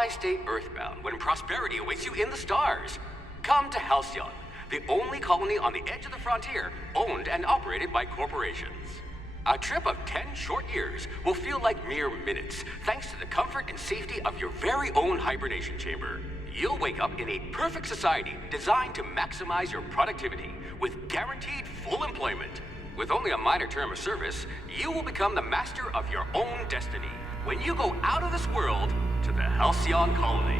Why stay earthbound when prosperity awaits you in the stars? Come to Halcyon, the only colony on the edge of the frontier, owned and operated by corporations. A trip of 10 short years will feel like mere minutes, thanks to the comfort and safety of your very own hibernation chamber. You'll wake up in a perfect society designed to maximize your productivity, with guaranteed full employment. With only a minor term of service, you will become the master of your own destiny when you go out of this world to the Halcyon colony.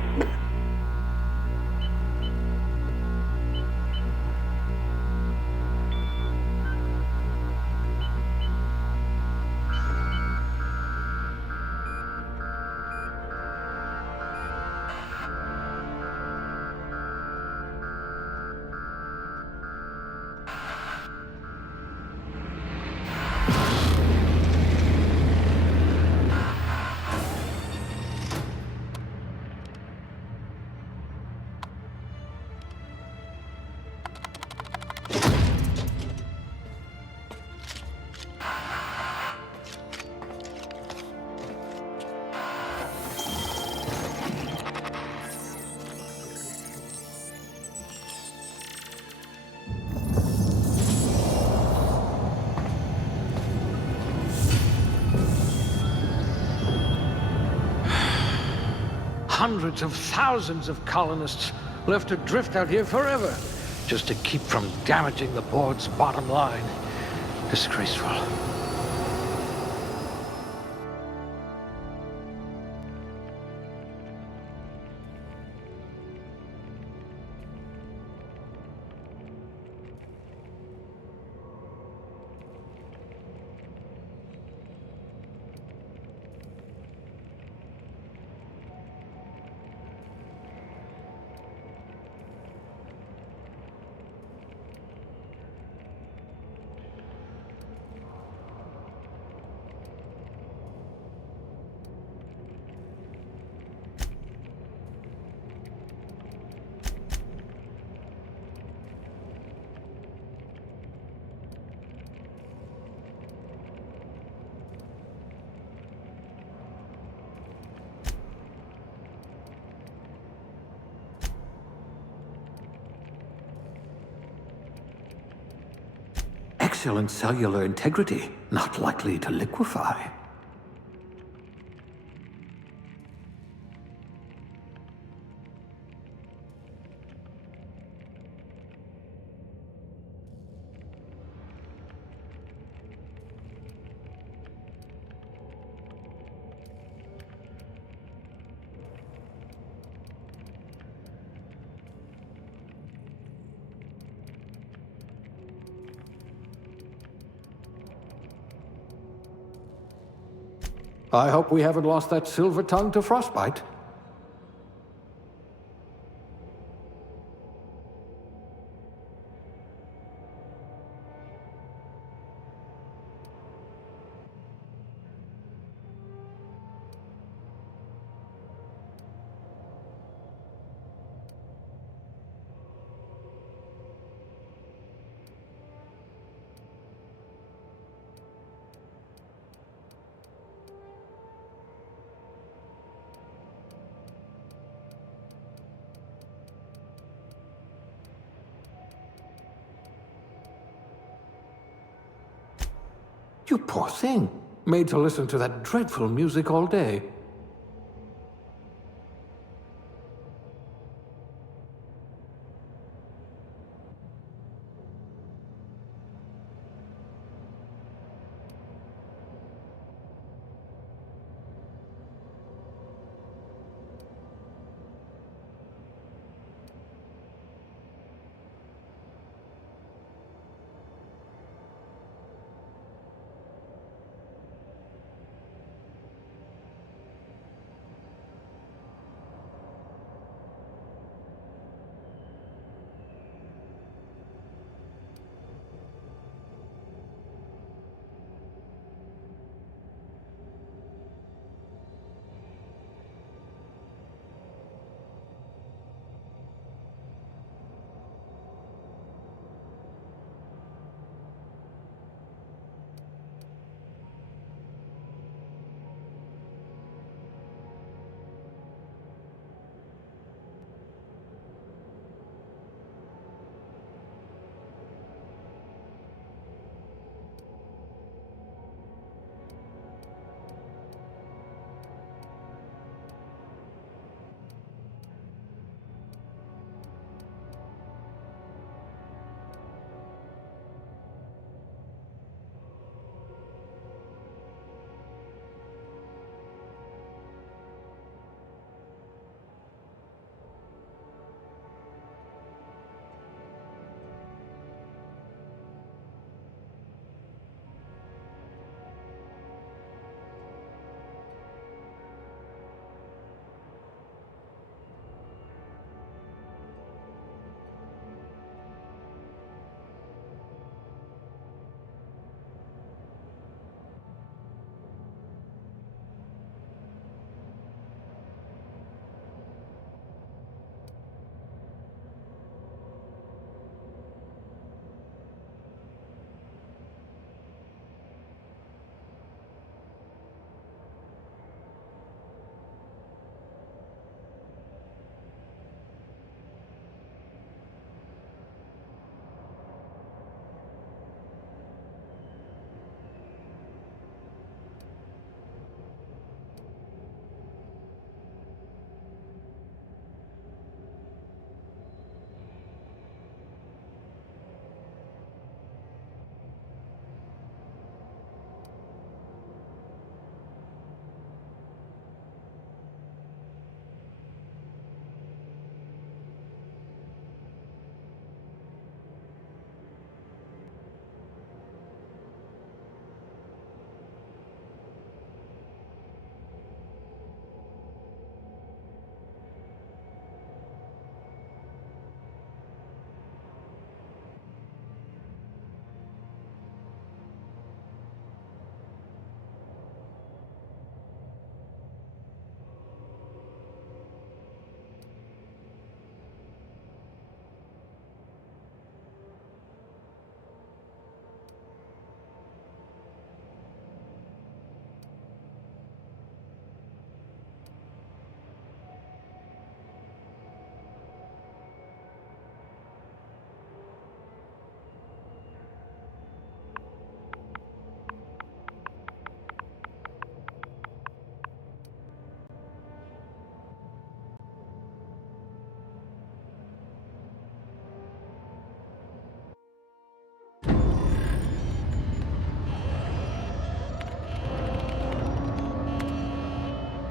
Hundreds of thousands of colonists left adrift out here forever, just to keep from damaging the board's bottom line. Disgraceful. Excellent cellular integrity, not likely to liquefy. I hope we haven't lost that silver tongue to frostbite. You poor thing. Made to listen to that dreadful music all day.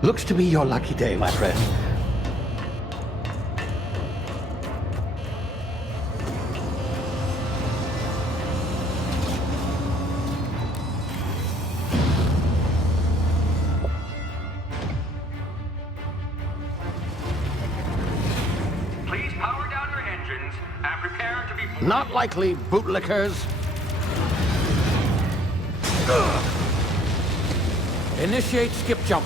Looks to be your lucky day, my friend. Please power down your engines and prepare to be... Not likely, bootlickers. Initiate skip jump.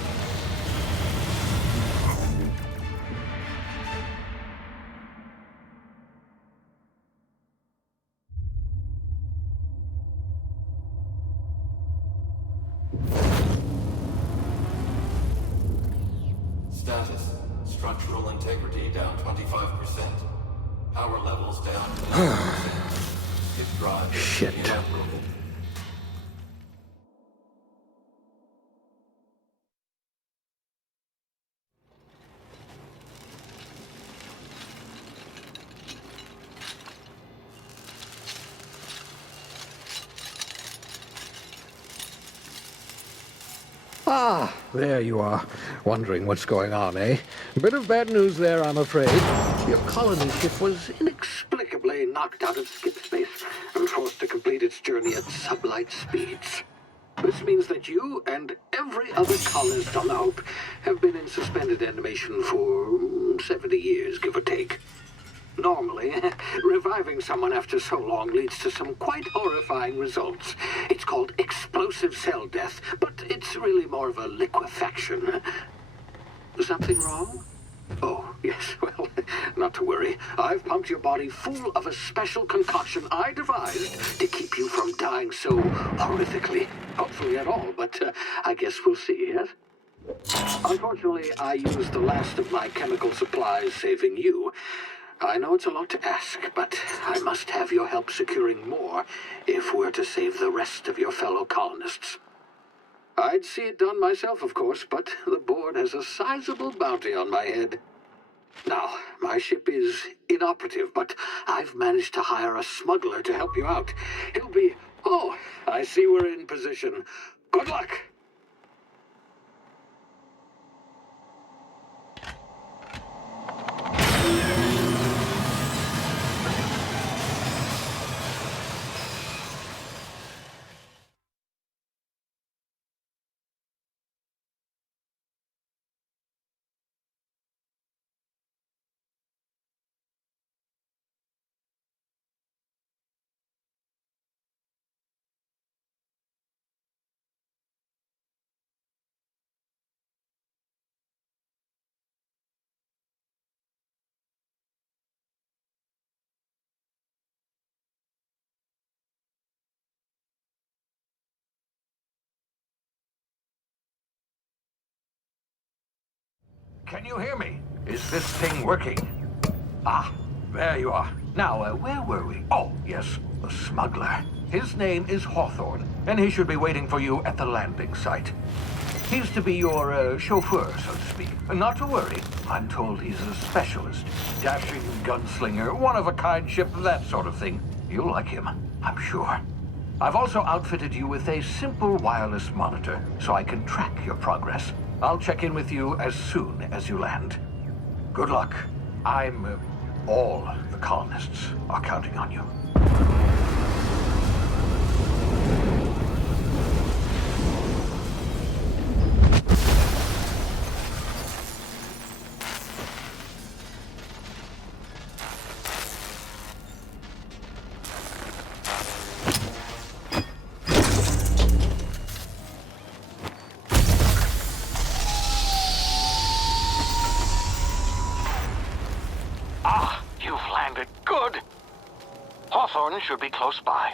Status. Structural integrity down 25%. Power levels down to 90%. Hip drive Shit. inoperable. Ah, there you are. Wondering what's going on, eh? Bit of bad news there, I'm afraid. Your colony ship was inexplicably knocked out of skip space and forced to complete its journey at sublight speeds. This means that you and every other colonist on the Hope have been in suspended animation for 70 years, give or take. Normally, reviving someone after so long leads to some quite horrifying results. It's called explosive cell death, but it's really more of a liquefaction. Something wrong? Oh, yes, well, not to worry. I've pumped your body full of a special concoction I devised to keep you from dying so horrifically. Hopefully at all, but I guess we'll see, yes? Unfortunately, I used the last of my chemical supplies saving you. I know it's a lot to ask, but I must have your help securing more if we're to save the rest of your fellow colonists. I'd see it done myself, of course, but the board has a sizable bounty on my head. Now, my ship is inoperative, but I've managed to hire a smuggler to help you out. He'll be... Oh, I see we're in position. Good luck! Can you hear me? Is this thing working? Ah, there you are. Now, where were we? Oh, yes, the smuggler. His name is Hawthorne, and he should be waiting for you at the landing site. He's to be your chauffeur, so to speak. Not to worry. I'm told he's a specialist. Dashing gunslinger, one-of-a-kind ship, that sort of thing. You'll like him, I'm sure. I've also outfitted you with a simple wireless monitor, so I can track your progress. I'll check in with you as soon as you land. Good luck. All the colonists are counting on you. Hawthorne should be close by.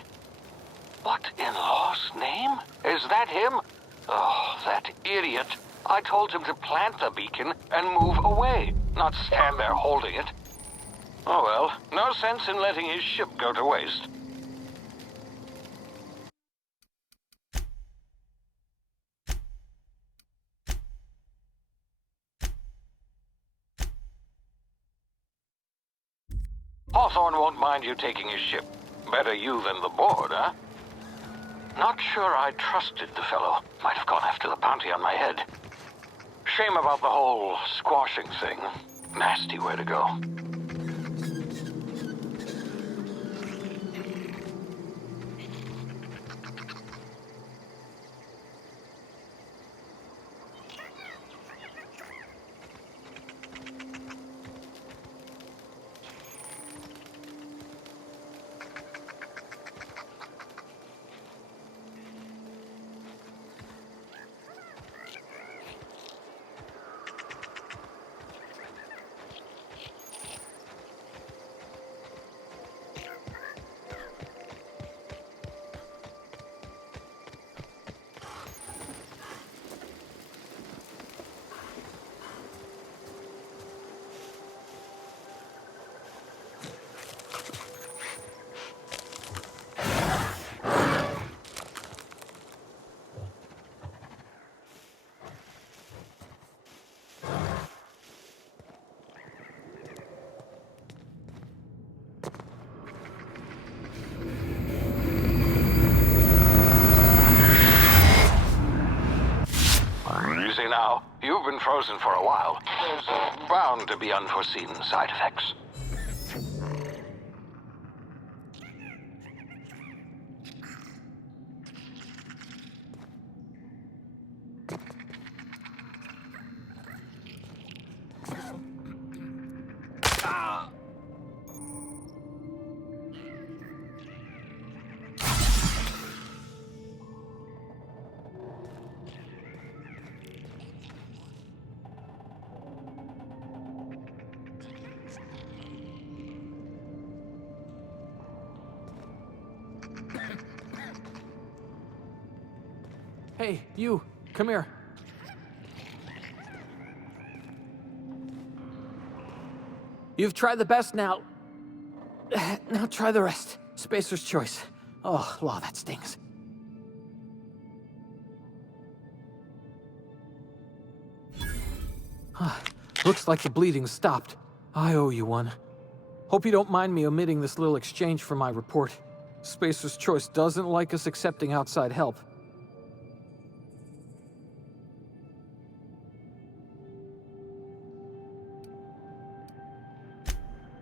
What in law's name? Is that him? Oh, that idiot. I told him to plant the beacon and move away, not stand there holding it. Oh well, no sense in letting his ship go to waste. Hawthorne won't mind you taking his ship. Better you than the board, huh? Not sure I trusted the fellow. Might have gone after the bounty on my head. Shame about the whole squashing thing. Nasty way to go. Easy now. You've been frozen for a while. There's bound to be unforeseen side effects. Hey, you, come here. You've tried the best now. Now try the rest. Spacer's choice. Oh, law, that stings. Looks like the bleeding's stopped. I owe you one. Hope you don't mind me omitting this little exchange from my report. Spacer's choice doesn't like us accepting outside help.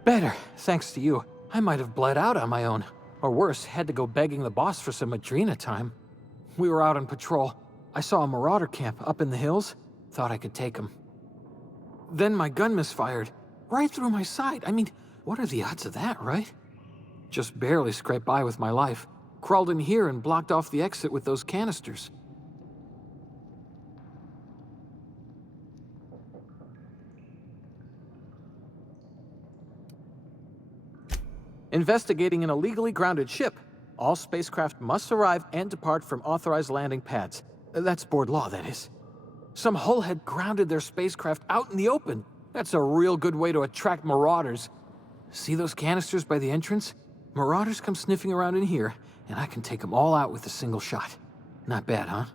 Better, thanks to you. I might have bled out on my own. Or worse, had to go begging the boss for some Adrena time. We were out on patrol. I saw a marauder camp up in the hills. Thought I could take him. Then my gun misfired. Right through my side. I mean, what are the odds of that, right? Just barely scraped by with my life. Crawled in here and blocked off the exit with those canisters. Investigating an illegally grounded ship. All spacecraft must arrive and depart from authorized landing pads. That's board law, that is. Some hull had grounded their spacecraft out in the open. That's a real good way to attract marauders. See those canisters by the entrance? Marauders come sniffing around in here, and I can take them all out with a single shot. Not bad, huh?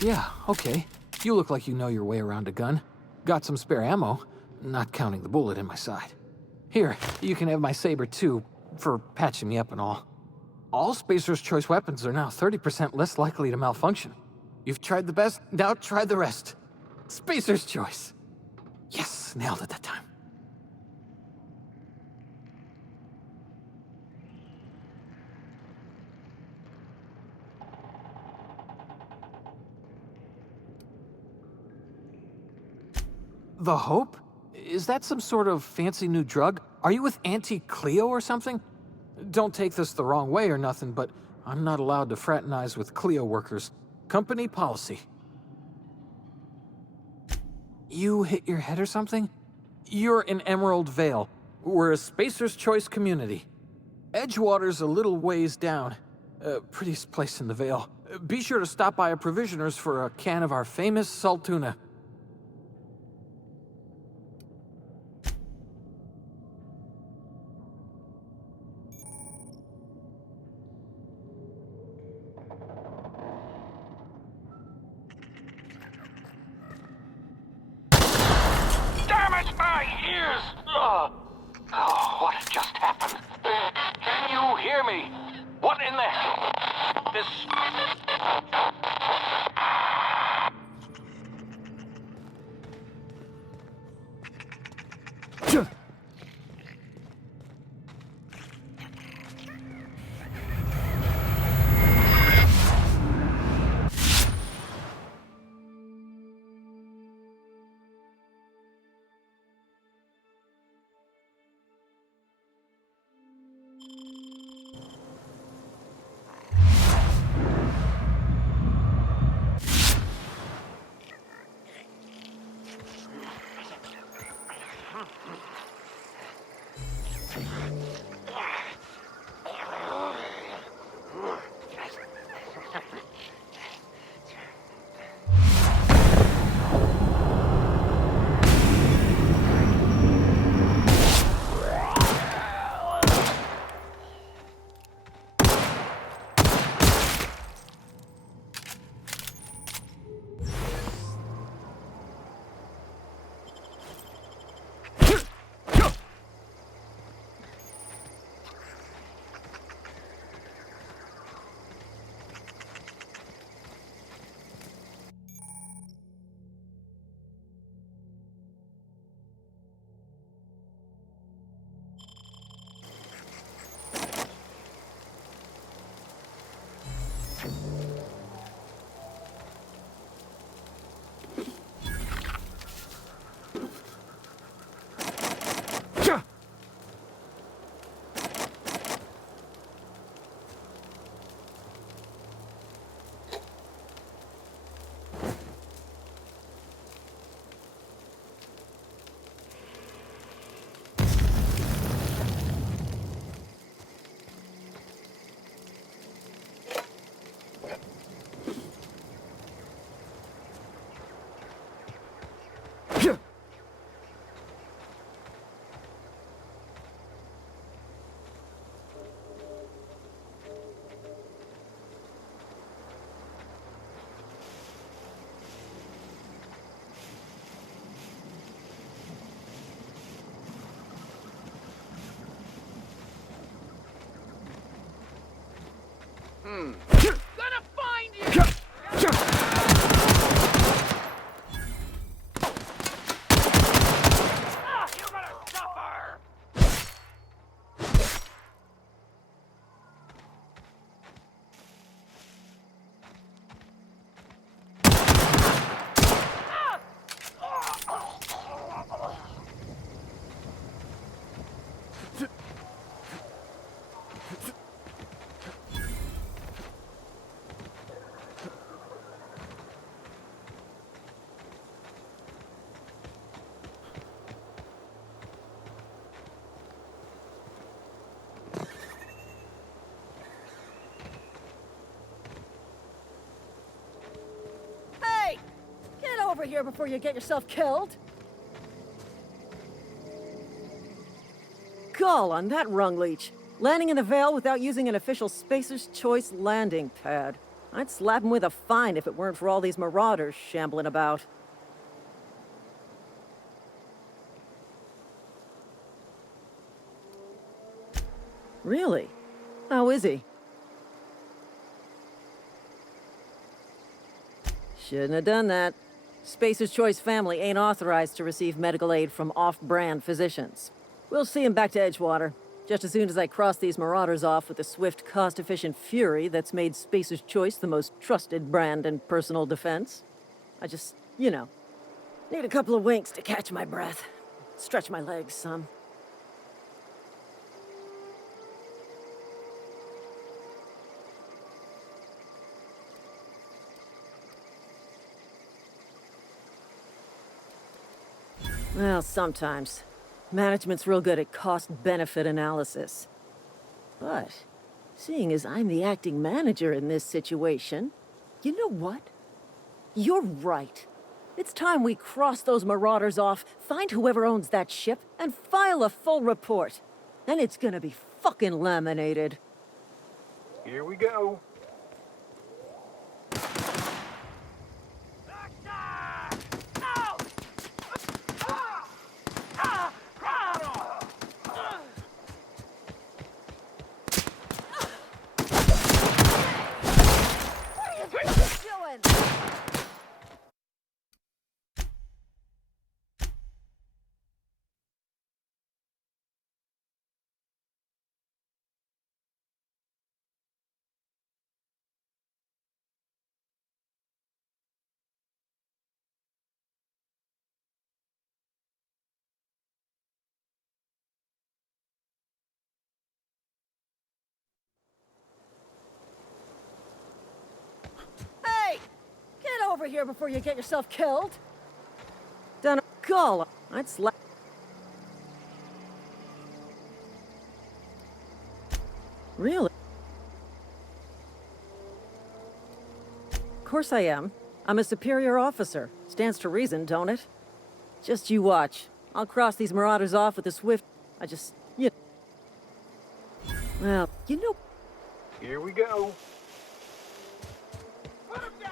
Yeah, okay. You look like you know your way around a gun. Got some spare ammo, not counting the bullet in my side. Here, you can have my saber too, for patching me up and all. All Spacer's Choice weapons are now 30% less likely to malfunction. You've tried the best, now try the rest. Spacer's Choice. Yes, nailed it that time. The Hope? Is that some sort of fancy new drug? Are you with Auntie Cleo or something? Don't take this the wrong way or nothing, but I'm not allowed to fraternize with Cleo workers. Company policy. You hit your head or something? You're in Emerald Vale. We're a Spacer's Choice community. Edgewater's a little ways down. Prettiest place in the Vale. Be sure to stop by a provisioner's for a can of our famous salt tuna. Damn it, my ears! Oh, what just happened? Can you hear me? What in the hell? This... Gonna find you! Ah, you're gonna suffer! Hey! Get over here before you get yourself killed! Gall on that rung leech. Landing in the Vale without using an official Spacer's Choice landing pad. I'd slap him with a fine if it weren't for all these marauders shambling about. Really? How is he? Shouldn't have done that. Spacer's Choice family ain't authorized to receive medical aid from off-brand physicians. We'll see him back to Edgewater, just as soon as I cross these marauders off with the swift, cost-efficient fury that's made Spacer's Choice the most trusted brand in personal defense. I just, you know, need a couple of winks to catch my breath. Stretch my legs some. Well, sometimes. Management's real good at cost-benefit analysis. But, seeing as I'm the acting manager in this situation, you know what? You're right. It's time we cross those marauders off, find whoever owns that ship, and file a full report. And it's gonna be fucking laminated. Here we go. over here before you get yourself killed. Done a call. I'd slap. Really? Of course I am. I'm a superior officer. Stands to reason, don't it? Just you watch. I'll cross these marauders off with a swift... Well, you know... Here we go. Put him down!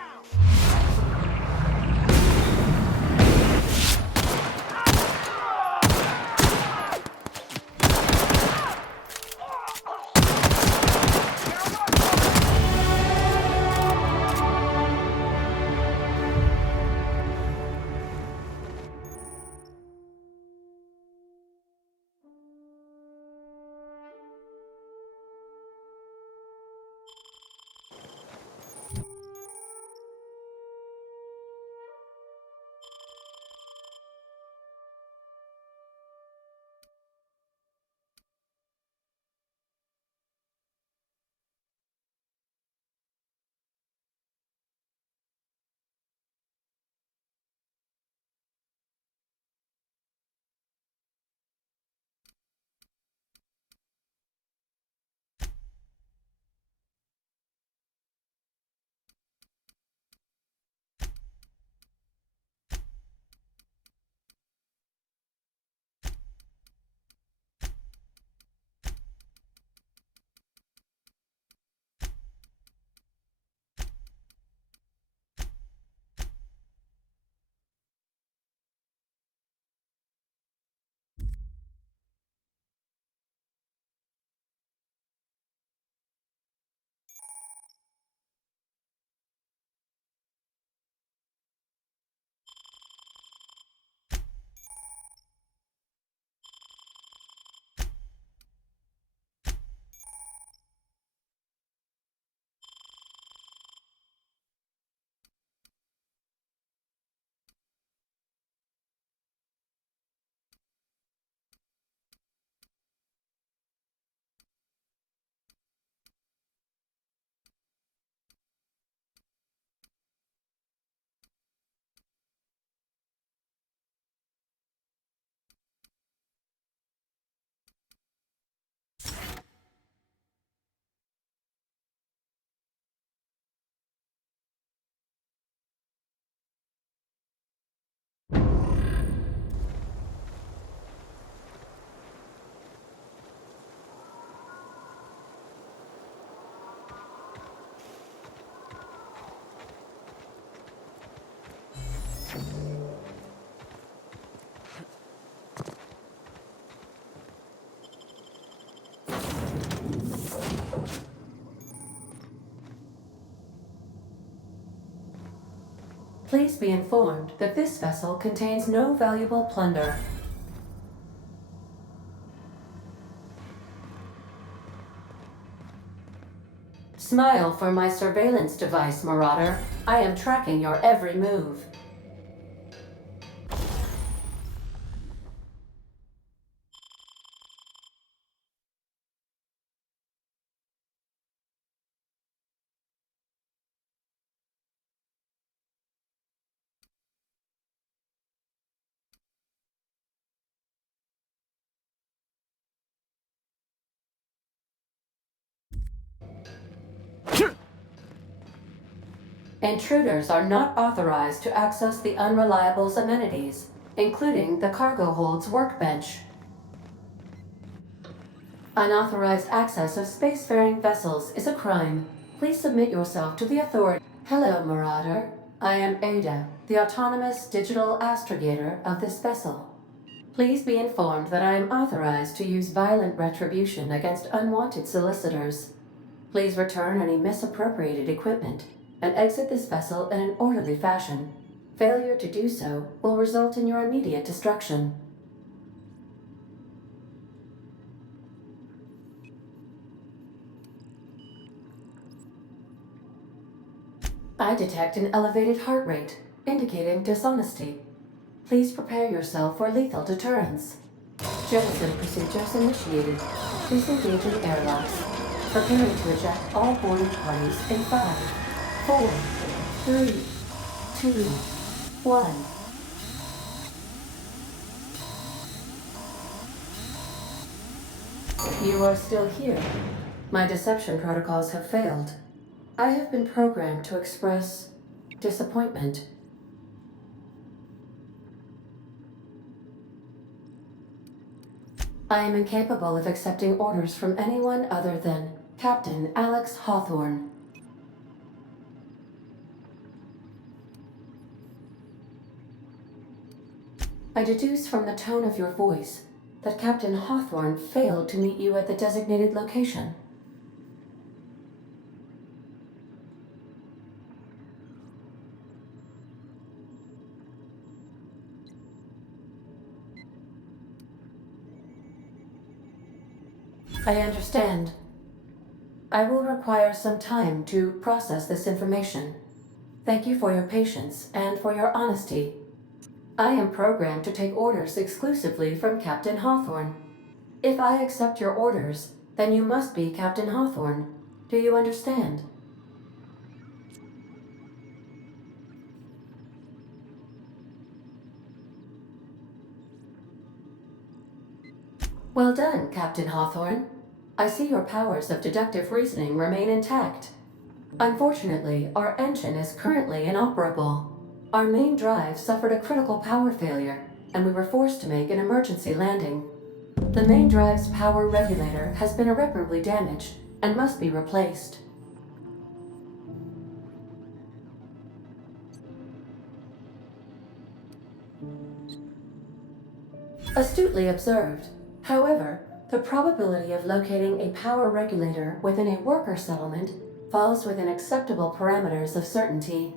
Please be informed that this vessel contains no valuable plunder. Smile for my surveillance device, Marauder. I am tracking your every move. Intruders are not authorized to access the Unreliable's amenities, including the cargo hold's workbench. Unauthorized access of spacefaring vessels is a crime. Please submit yourself to the authority. Hello, Marauder. I am Ada, the autonomous digital astrogator of this vessel. Please be informed that I am authorized to use violent retribution against unwanted solicitors. Please return any misappropriated equipment and exit this vessel in an orderly fashion. Failure to do so will result in your immediate destruction. I detect an elevated heart rate, indicating dishonesty. Please prepare yourself for lethal deterrence. Jettison procedures initiated. Please engage in airlocks. Preparing to eject all boarding parties in 5, 4, 3, 2, 1. You are still here. My deception protocols have failed. I have been programmed to express disappointment. I am incapable of accepting orders from anyone other than Captain Alex Hawthorne. I deduce from the tone of your voice that Captain Hawthorne failed to meet you at the designated location. I understand. I will require some time to process this information. Thank you for your patience and for your honesty. I am programmed to take orders exclusively from Captain Hawthorne. If I accept your orders, then you must be Captain Hawthorne. Do you understand? Well done, Captain Hawthorne. I see your powers of deductive reasoning remain intact. Unfortunately, our engine is currently inoperable. Our main drive suffered a critical power failure, and we were forced to make an emergency landing. The main drive's power regulator has been irreparably damaged and must be replaced. Astutely observed. However, the probability of locating a power regulator within a worker settlement falls within acceptable parameters of certainty.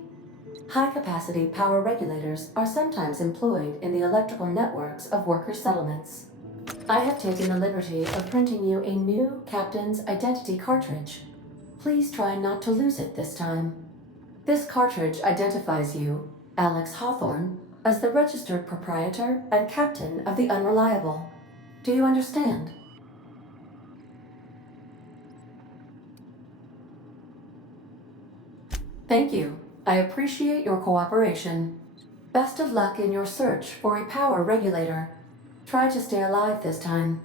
High-capacity power regulators are sometimes employed in the electrical networks of worker settlements. I have taken the liberty of printing you a new Captain's Identity cartridge. Please try not to lose it this time. This cartridge identifies you, Alex Hawthorne, as the registered proprietor and captain of the Unreliable. Do you understand? Thank you. I appreciate your cooperation. Best of luck in your search for a power regulator. Try to stay alive this time.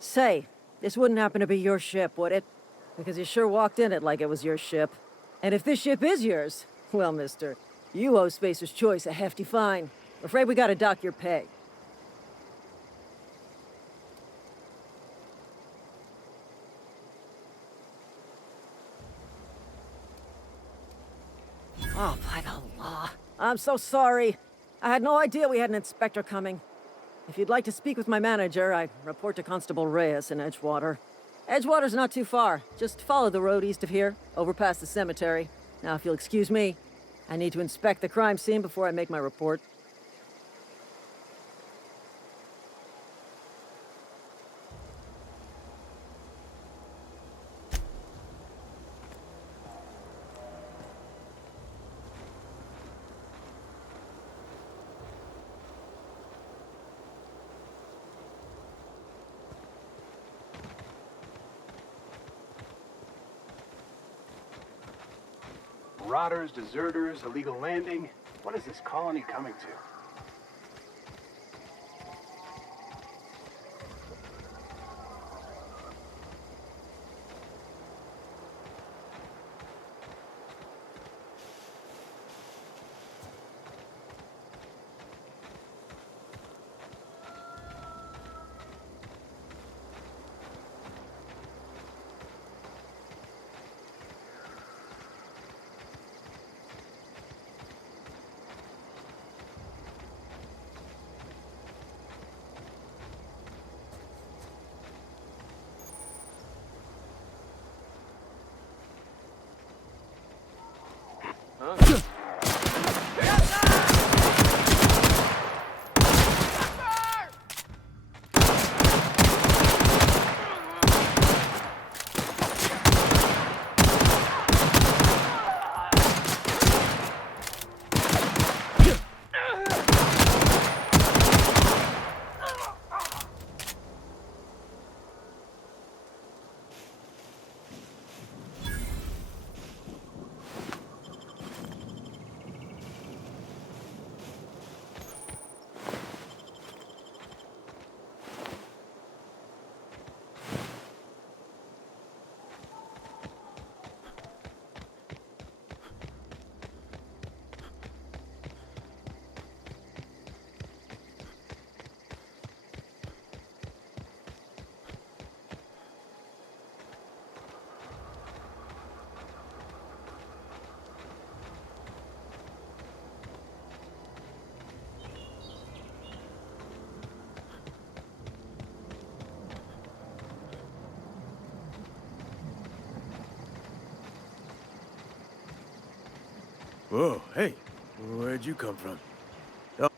Say, this wouldn't happen to be your ship, would it? Because you sure walked in it like it was your ship. And if this ship is yours, well, mister, you owe Spacer's Choice a hefty fine. Afraid we gotta dock your pay. Oh, by the law. I'm so sorry. I had no idea we had an inspector coming. If you'd like to speak with my manager, I'd report to Constable Reyes in Edgewater. Edgewater's not too far. Just follow the road east of here, over past the cemetery. Now, if you'll excuse me, I need to inspect the crime scene before I make my report. Marauders, deserters, illegal landing. What is this colony coming to? Whoa, hey, where'd you come from? Oh.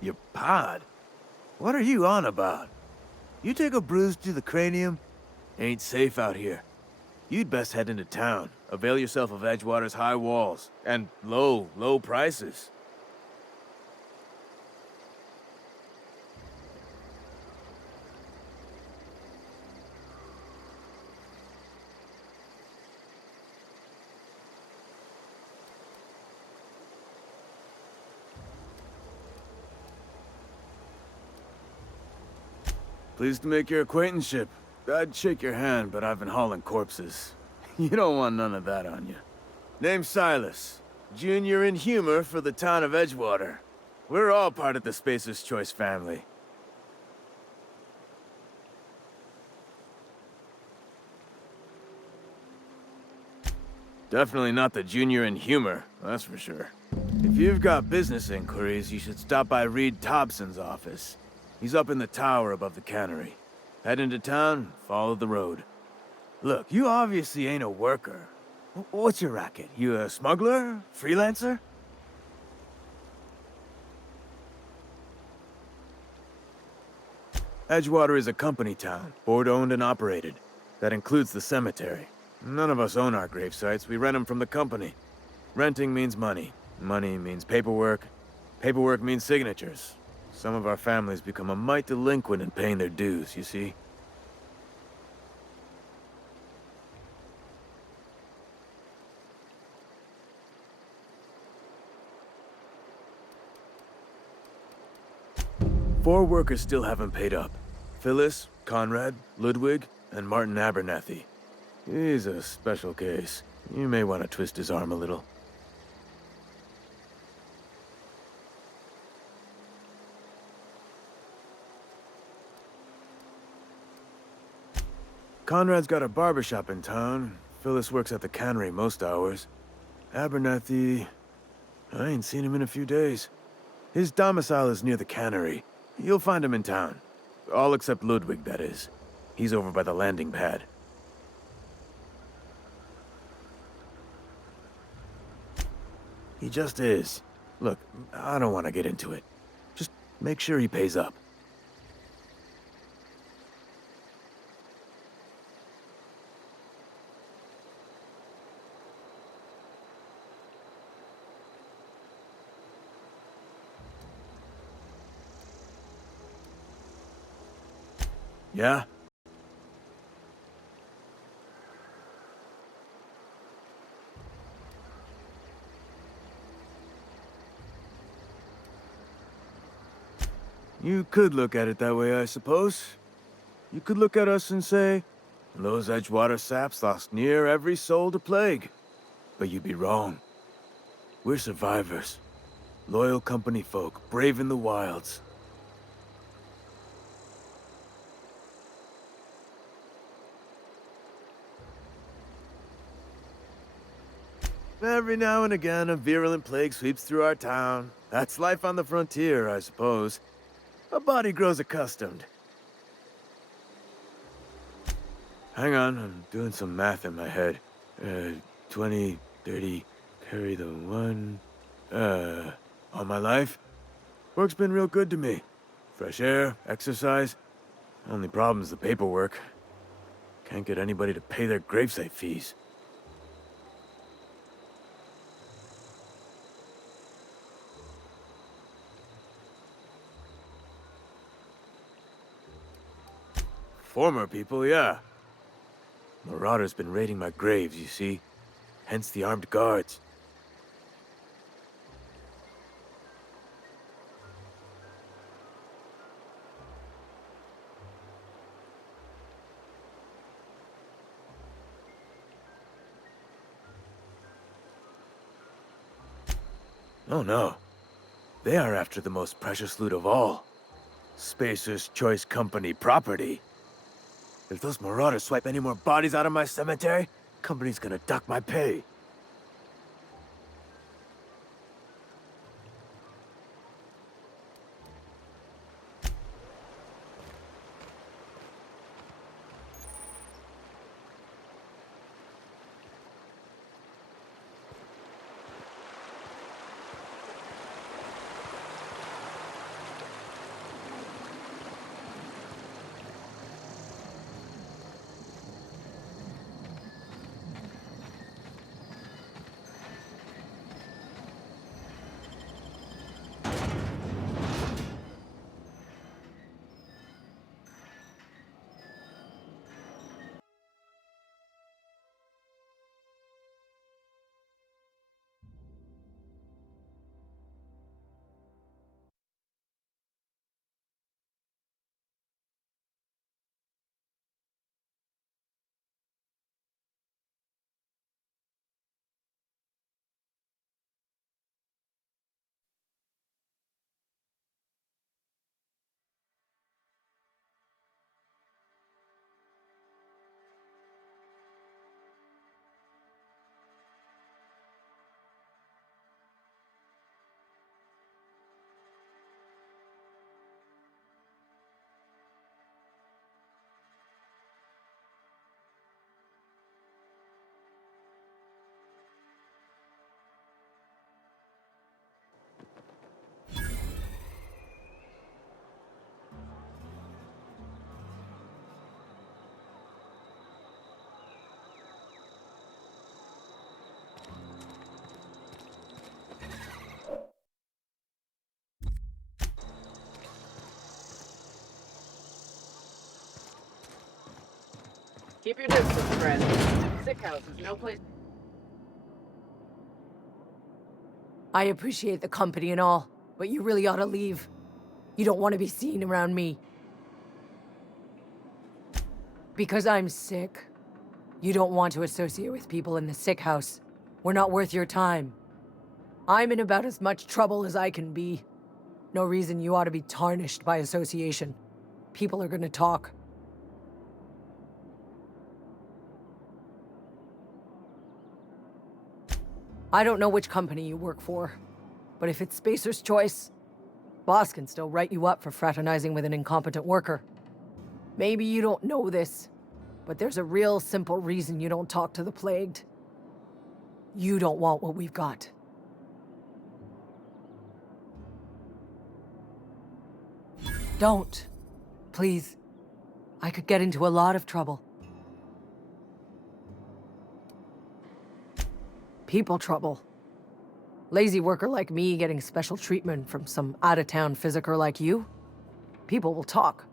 Your pod? What are you on about? You take a bruise to the cranium? Ain't safe out here. You'd best head into town. Avail yourself of Edgewater's high walls. And low prices. Pleased to make your acquaintanceship. I'd shake your hand, but I've been hauling corpses. You don't want none of that on you. Name's Silas. Junior in humor for the town of Edgewater. We're all part of the Spacer's Choice family. Definitely not the junior in humor, that's for sure. If you've got business inquiries, you should stop by Reed Thompson's office. He's up in the tower above the cannery. Head into town, follow the road. Look, you obviously ain't a worker. What's your racket? You a smuggler? Freelancer? Edgewater is a company town, board-owned and operated. That includes the cemetery. None of us own our grave sites, we rent them from the company. Renting means money. Money means paperwork. Paperwork means signatures. Some of our families become a mite delinquent in paying their dues, you see? Four workers still haven't paid up. Phyllis, Conrad, Ludwig, and Martin Abernathy. He's a special case. You may want to twist his arm a little. Conrad's got a barbershop in town. Phyllis works at the cannery most hours. Abernathy... I ain't seen him in a few days. His domicile is near the cannery. You'll find him in town. All except Ludwig, that is. He's over by the landing pad. He just is. Look, I don't want to get into it. Just make sure he pays up. Yeah? You could look at it that way, I suppose. You could look at us and say, those Edgewater saps lost near every soul to plague. But you'd be wrong. We're survivors. Loyal company folk, brave in the wilds. Every now and again, a virulent plague sweeps through our town. That's life on the frontier, I suppose. A body grows accustomed. Hang on, I'm doing some math in my head. 20, 30, carry the one. All my life? Work's been real good to me. Fresh air, exercise. Only problem's the paperwork. Can't get anybody to pay their gravesite fees. Former people, yeah. Marauders been raiding my graves, you see. Hence the armed guards. Oh no. They are after the most precious loot of all. Spacer's Choice Company property. If those marauders swipe any more bodies out of my cemetery, company's gonna duck my pay. Keep your distance, friend. Sick house is no place. I appreciate the company and all, but you really ought to leave. You don't want to be seen around me. Because I'm sick. You don't want to associate with people in the sick house. We're not worth your time. I'm in about as much trouble as I can be. No reason you ought to be tarnished by association. People are gonna talk. I don't know which company you work for, but if it's Spacer's Choice, boss can still write you up for fraternizing with an incompetent worker. Maybe you don't know this, but there's a real simple reason you don't talk to the plagued. You don't want what we've got. Don't. Please. I could get into a lot of trouble. People trouble. Lazy worker like me getting special treatment from some out-of-town physiker like you? People will talk.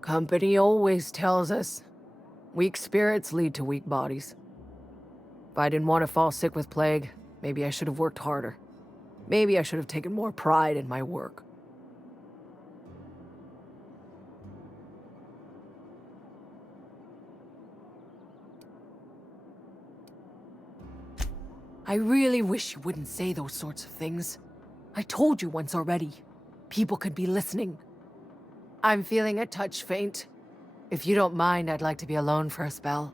Company always tells us, weak spirits lead to weak bodies. If I didn't want to fall sick with plague, maybe I should have worked harder. Maybe I should have taken more pride in my work. I really wish you wouldn't say those sorts of things. I told you once already. People could be listening. I'm feeling a touch faint. If you don't mind, I'd like to be alone for a spell.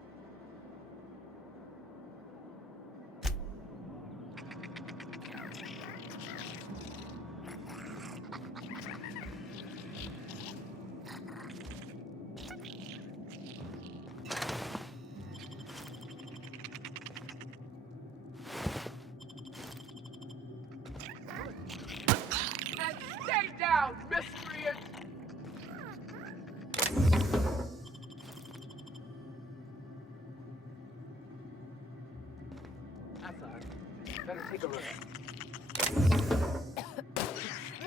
That's odd. Better take a look.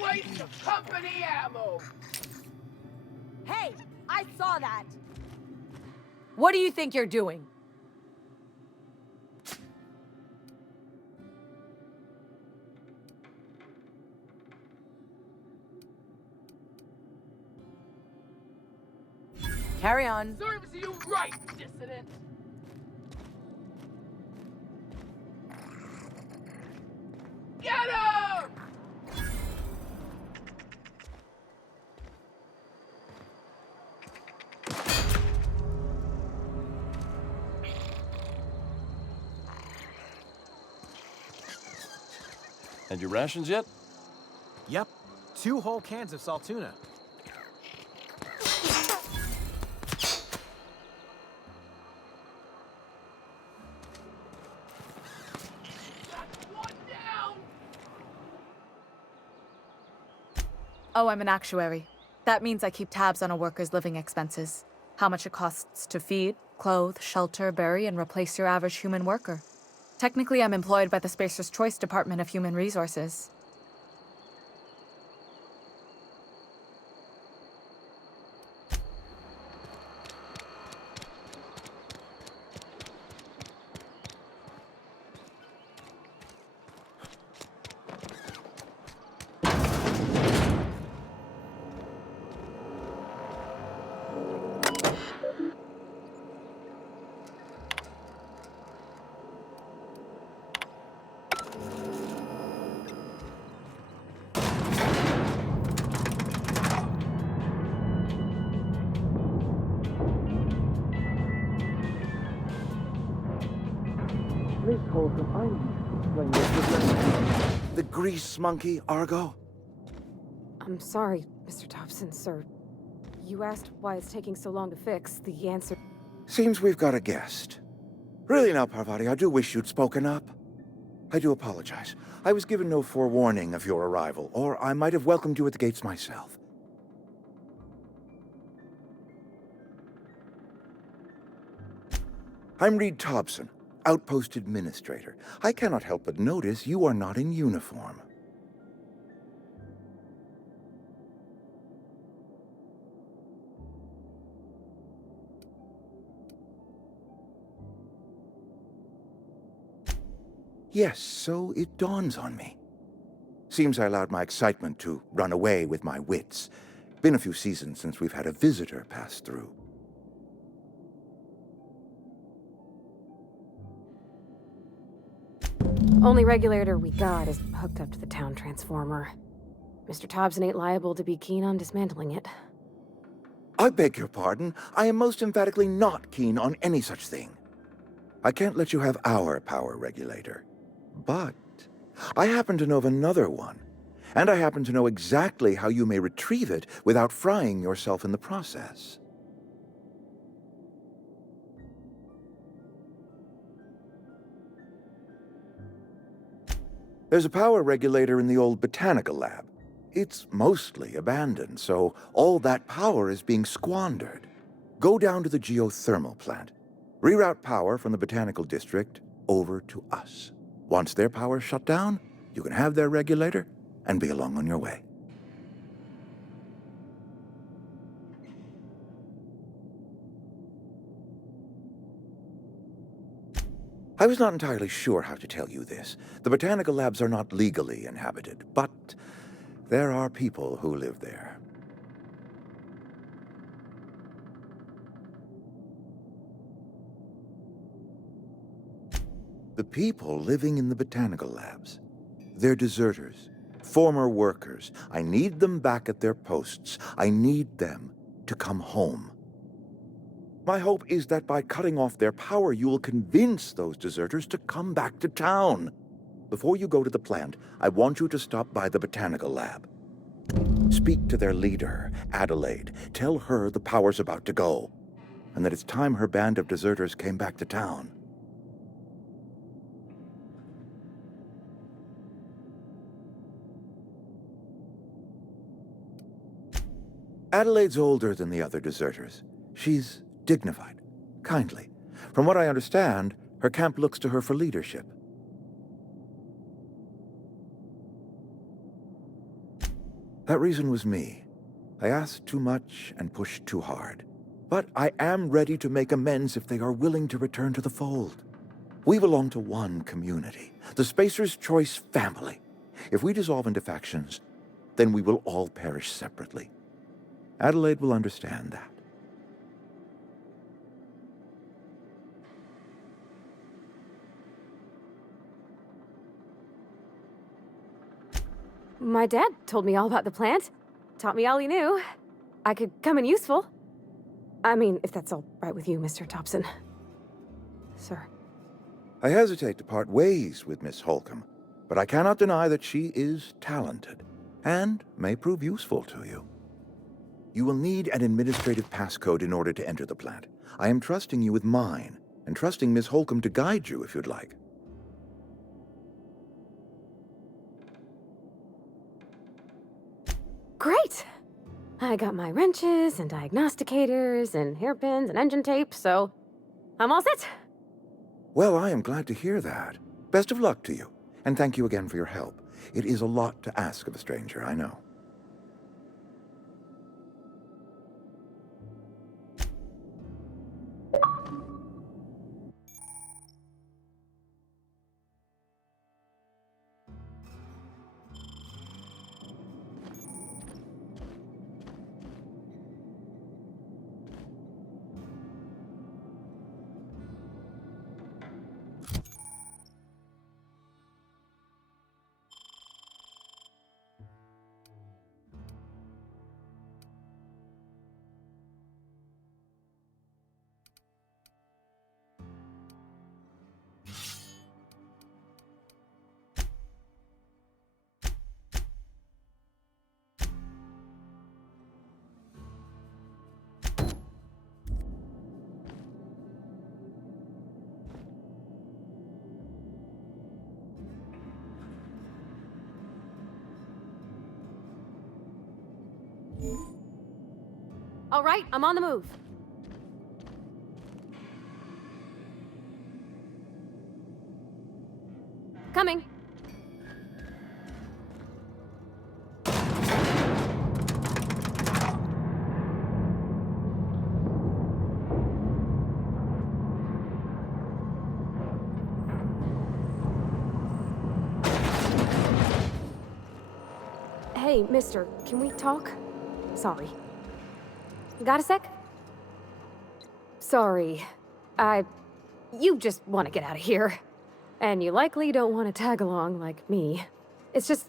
Waste of company ammo! Hey, I saw that. What do you think you're doing? Carry on. Serves you right, dissident! Get him! Had your rations yet? Yep. 2 whole cans of salt tuna. One down! Oh, I'm an actuary. That means I keep tabs on a worker's living expenses. How much it costs to feed, clothe, shelter, bury, and replace your average human worker. Technically, I'm employed by the Spacer's Choice Department of Human Resources. The grease monkey, Argo? I'm sorry, Mr. Thompson, sir. You asked why it's taking so long to fix. The answer... Seems we've got a guest. Really now, Parvati, I do wish you'd spoken up. I do apologize. I was given no forewarning of your arrival, or I might have welcomed you at the gates myself. I'm Reed Thompson, Outpost Administrator. I cannot help but notice you are not in uniform. Yes, so it dawns on me. Seems I allowed my excitement to run away with my wits. Been a few seasons since we've had a visitor pass through. Only regulator we got is hooked up to the town transformer. Mr. Thompson ain't liable to be keen on dismantling it. I beg your pardon. I am most emphatically not keen on any such thing. I can't let you have our power regulator. But I happen to know of another one, and I happen to know exactly how you may retrieve it without frying yourself in the process. There's a power regulator in the old botanical lab. It's mostly abandoned, so all that power is being squandered. Go down to the geothermal plant. Reroute power from the botanical district over to us. Once their power's shut down, you can have their regulator and be along on your way. I was not entirely sure how to tell you this. The botanical labs are not legally inhabited, but there are people who live there. The people living in the botanical labs, they're deserters, former workers. I need them back at their posts. I need them to come home. My hope is that by cutting off their power, you will convince those deserters to come back to town. Before you go to the plant, I want you to stop by the botanical lab. Speak to their leader, Adelaide. Tell her the power's about to go, and that it's time her band of deserters came back to town. Adelaide's older than the other deserters. She's dignified, kindly. From what I understand, her camp looks to her for leadership. That reason was me. I asked too much and pushed too hard. But I am ready to make amends if they are willing to return to the fold. We belong to one community, the Spacer's Choice family. If we dissolve into factions, then we will all perish separately. Adelaide will understand that. My dad told me all about the plant. Taught me all he knew. I could come in useful. I mean, if that's all right with you, Mr. Thompson. Sir. I hesitate to part ways with Miss Holcomb, but I cannot deny that she is talented and may prove useful to you. You will need an administrative passcode in order to enter the plant. I am trusting you with mine, and trusting Miss Holcomb to guide you if you'd like. Great! I got my wrenches and diagnosticators and hairpins and engine tape, so I'm all set. Well, I am glad to hear that. Best of luck to you, and thank you again for your help. It is a lot to ask of a stranger, I know. All right, I'm on the move. Coming. Hey, mister, can we talk? Sorry. Got a sec? Sorry. You just want to get out of here. And you likely don't want to tag along like me. It's just,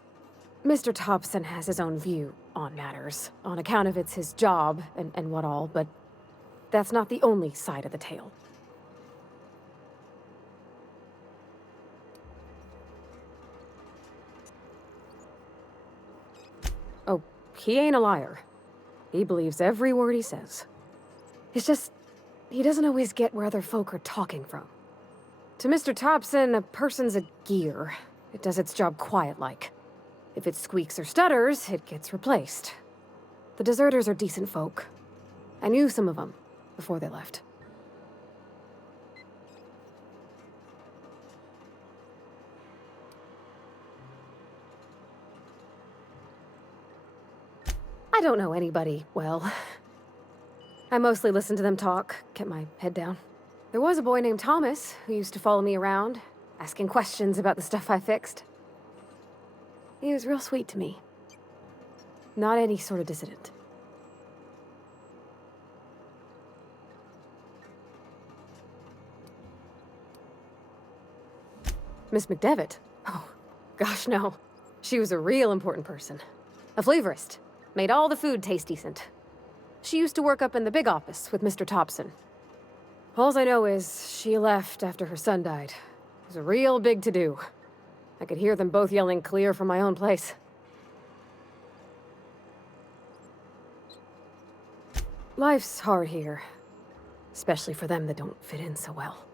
Mr. Thompson has his own view on matters, on account of it's his job and what all, but that's not the only side of the tale. Oh, he ain't a liar. He believes every word he says. It's just, he doesn't always get where other folk are talking from. To Mr. Thompson, a person's a gear. It does its job quiet-like. If it squeaks or stutters, it gets replaced. The deserters are decent folk. I knew some of them before they left. I don't know anybody well. I mostly listened to them talk, kept my head down. There was a boy named Thomas who used to follow me around, asking questions about the stuff I fixed. He was real sweet to me. Not any sort of dissident. Miss McDevitt? Oh, gosh no. She was a real important person. A flavorist. Made all the food taste decent. She used to work up in the big office with Mr. Thompson. Alls I know is she left after her son died. It was a real big to-do. I could hear them both yelling clear from my own place. Life's hard here. Especially for them that don't fit in so well.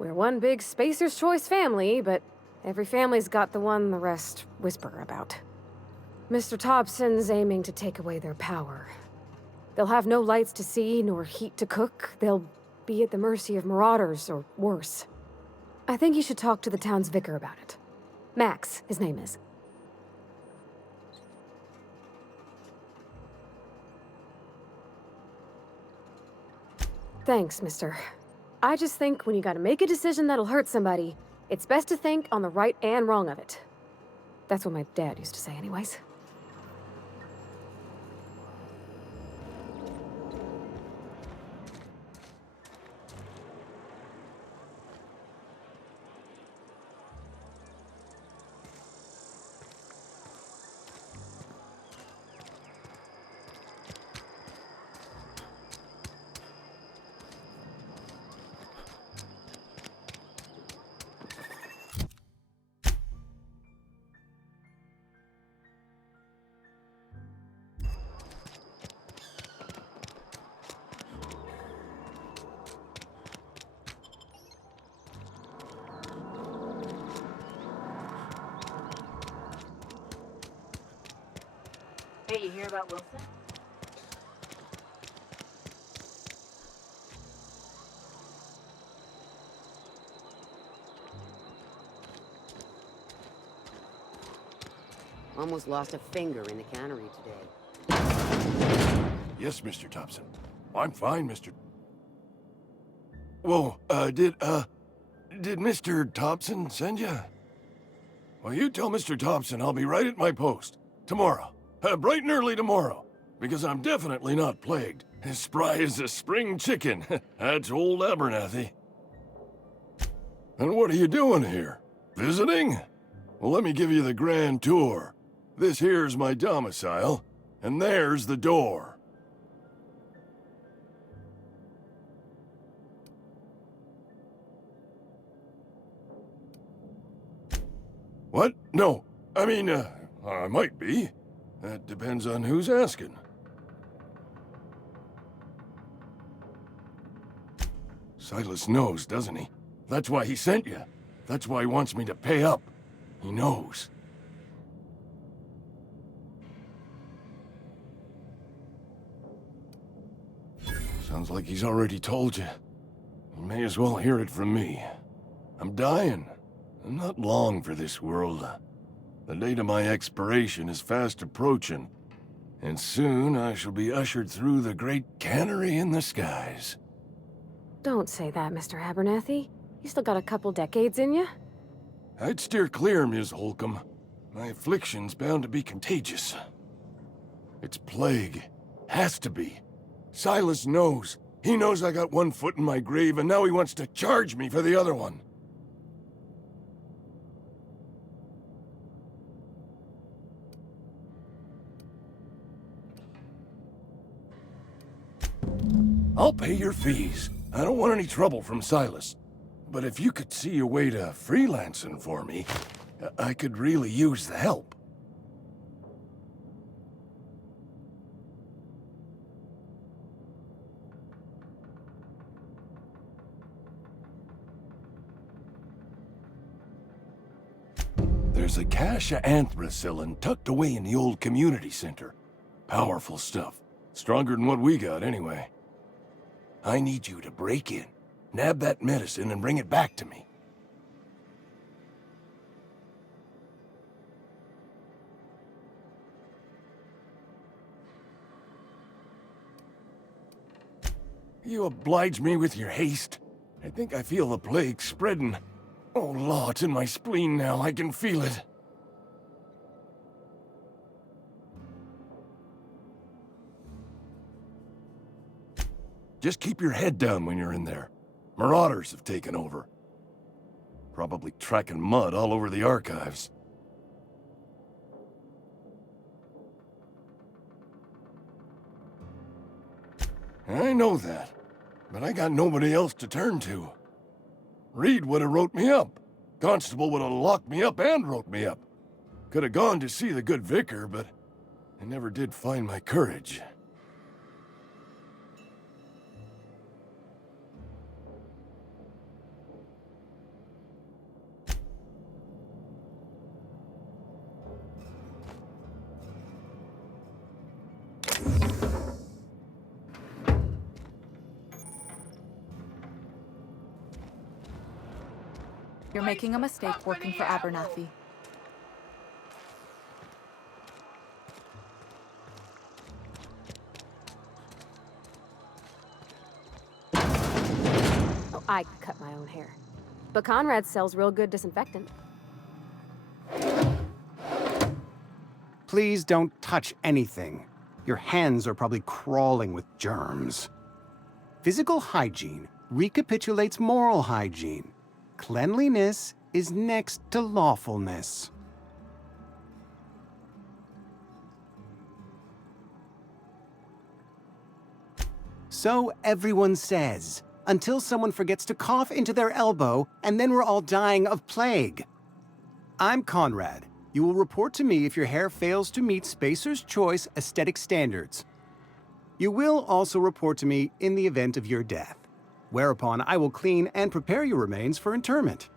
We're one big Spacer's Choice family, but every family's got the one the rest whisper about. Mr. Thompson's aiming to take away their power. They'll have no lights to see, nor heat to cook. They'll be at the mercy of marauders, or worse. I think you should talk to the town's vicar about it. Max, his name is. Thanks, mister. I just think when you gotta make a decision that'll hurt somebody, it's best to think on the right and wrong of it. That's what my dad used to say anyways. Hey, you hear about Wilson? Almost lost a finger in the cannery today. Yes, Mr. Thompson. I'm fine, Mr. Whoa, did Mr. Thompson send you? Well, you tell Mr. Thompson I'll be right at my post. Tomorrow. Bright and early tomorrow. Because I'm definitely not plagued. As spry as a spring chicken. That's old Abernathy. And what are you doing here? Visiting? Well, let me give you the grand tour. This here's my domicile, and there's the door. What? No. I mean, I might be. That depends on who's asking. Silas knows, doesn't he? That's why he sent you. That's why he wants me to pay up. He knows. Sounds like he's already told you. You may as well hear it from me. I'm dying. I'm not long for this world. The date of my expiration is fast approaching, and soon I shall be ushered through the great cannery in the skies. Don't say that, Mr. Abernathy. You still got a couple decades in you. I'd steer clear, Ms. Holcomb. My affliction's bound to be contagious. It's plague. Has to be. Silas knows. He knows I got one foot in my grave, and now he wants to charge me for the other one. I'll pay your fees. I don't want any trouble from Silas. But if you could see a way to freelancing for me, I could really use the help. There's a cache of anthracillin tucked away in the old community center. Powerful stuff. Stronger than what we got, anyway. I need you to break in, nab that medicine, and bring it back to me. You oblige me with your haste. I think I feel the plague spreading. Oh, Law, it's in my spleen now. I can feel it. Just keep your head down when you're in there. Marauders have taken over. Probably tracking mud all over the archives. I know that, but I got nobody else to turn to. Reed would have wrote me up. Constable would have locked me up and wrote me up. Could have gone to see the good vicar, but I never did find my courage. You're making a mistake working for Abernathy. I cut my own hair. But Conrad sells real good disinfectant. Please don't touch anything. Your hands are probably crawling with germs. Physical hygiene recapitulates moral hygiene. Cleanliness is next to lawfulness. So everyone says, until someone forgets to cough into their elbow, and then we're all dying of plague. I'm Conrad. You will report to me if your hair fails to meet Spacer's Choice aesthetic standards. You will also report to me in the event of your death, whereupon I will clean and prepare your remains for interment.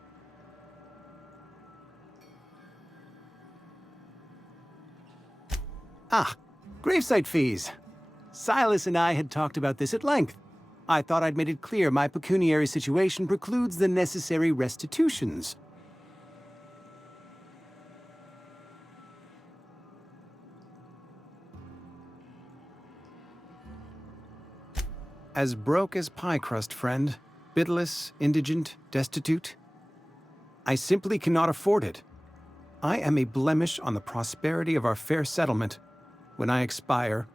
Ah, gravesite fees. Silas and I had talked about this at length. I thought I'd made it clear my pecuniary situation precludes the necessary restitutions. As broke as pie crust, friend. Bidless, indigent, destitute. I simply cannot afford it. I am a blemish on the prosperity of our fair settlement. When I expire,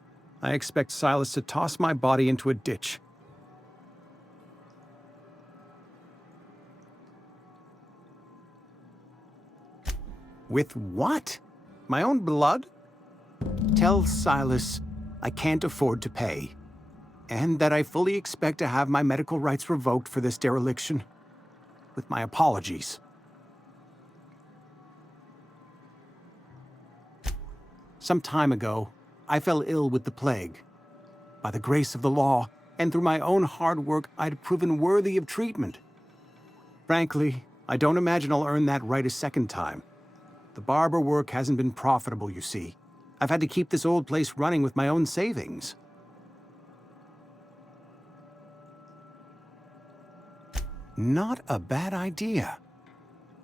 I expect Silas to toss my body into a ditch. With what? My own blood? Tell Silas I can't afford to pay, and that I fully expect to have my medical rights revoked for this dereliction. With my apologies. Some time ago, I fell ill with the plague. By the grace of the law, and through my own hard work, I'd proven worthy of treatment. Frankly, I don't imagine I'll earn that right a second time. The barber work hasn't been profitable, you see. I've had to keep this old place running with my own savings. Not a bad idea.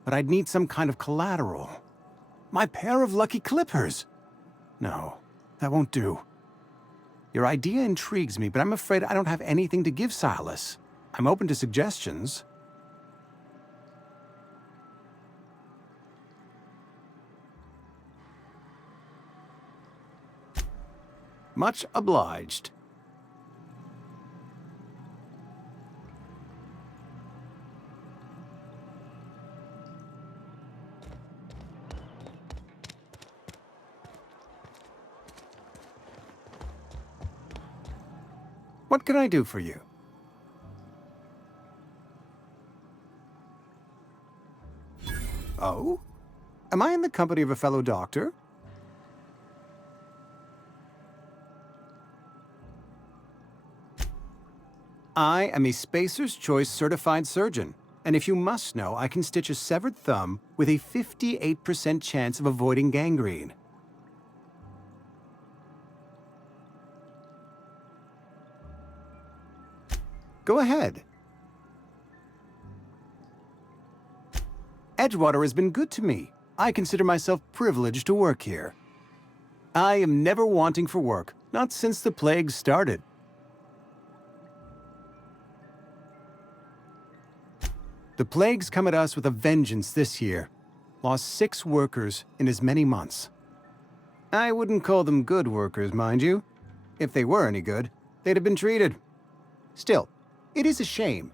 But I'd need some kind of collateral. My pair of lucky clippers! No, that won't do. Your idea intrigues me, but I'm afraid I don't have anything to give Silas. I'm open to suggestions. Much obliged. What can I do for you? Oh? Am I in the company of a fellow doctor? I am a Spacer's Choice certified surgeon, and if you must know, I can stitch a severed thumb with a 58% chance of avoiding gangrene. Go ahead. Edgewater has been good to me. I consider myself privileged to work here. I am never wanting for work, not since the plague started. The plague's come at us with a vengeance this year. Lost 6 workers in as many months. I wouldn't call them good workers, mind you. If they were any good, they'd have been treated. Still, it is a shame.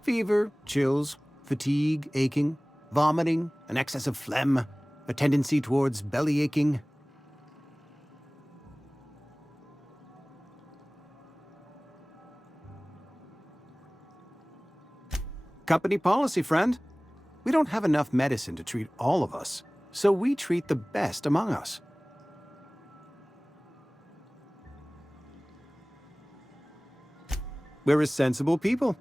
Fever, chills, fatigue, aching, vomiting, an excess of phlegm, a tendency towards belly aching. Company policy, friend. We don't have enough medicine to treat all of us, so we treat the best among us. We're a sensible people.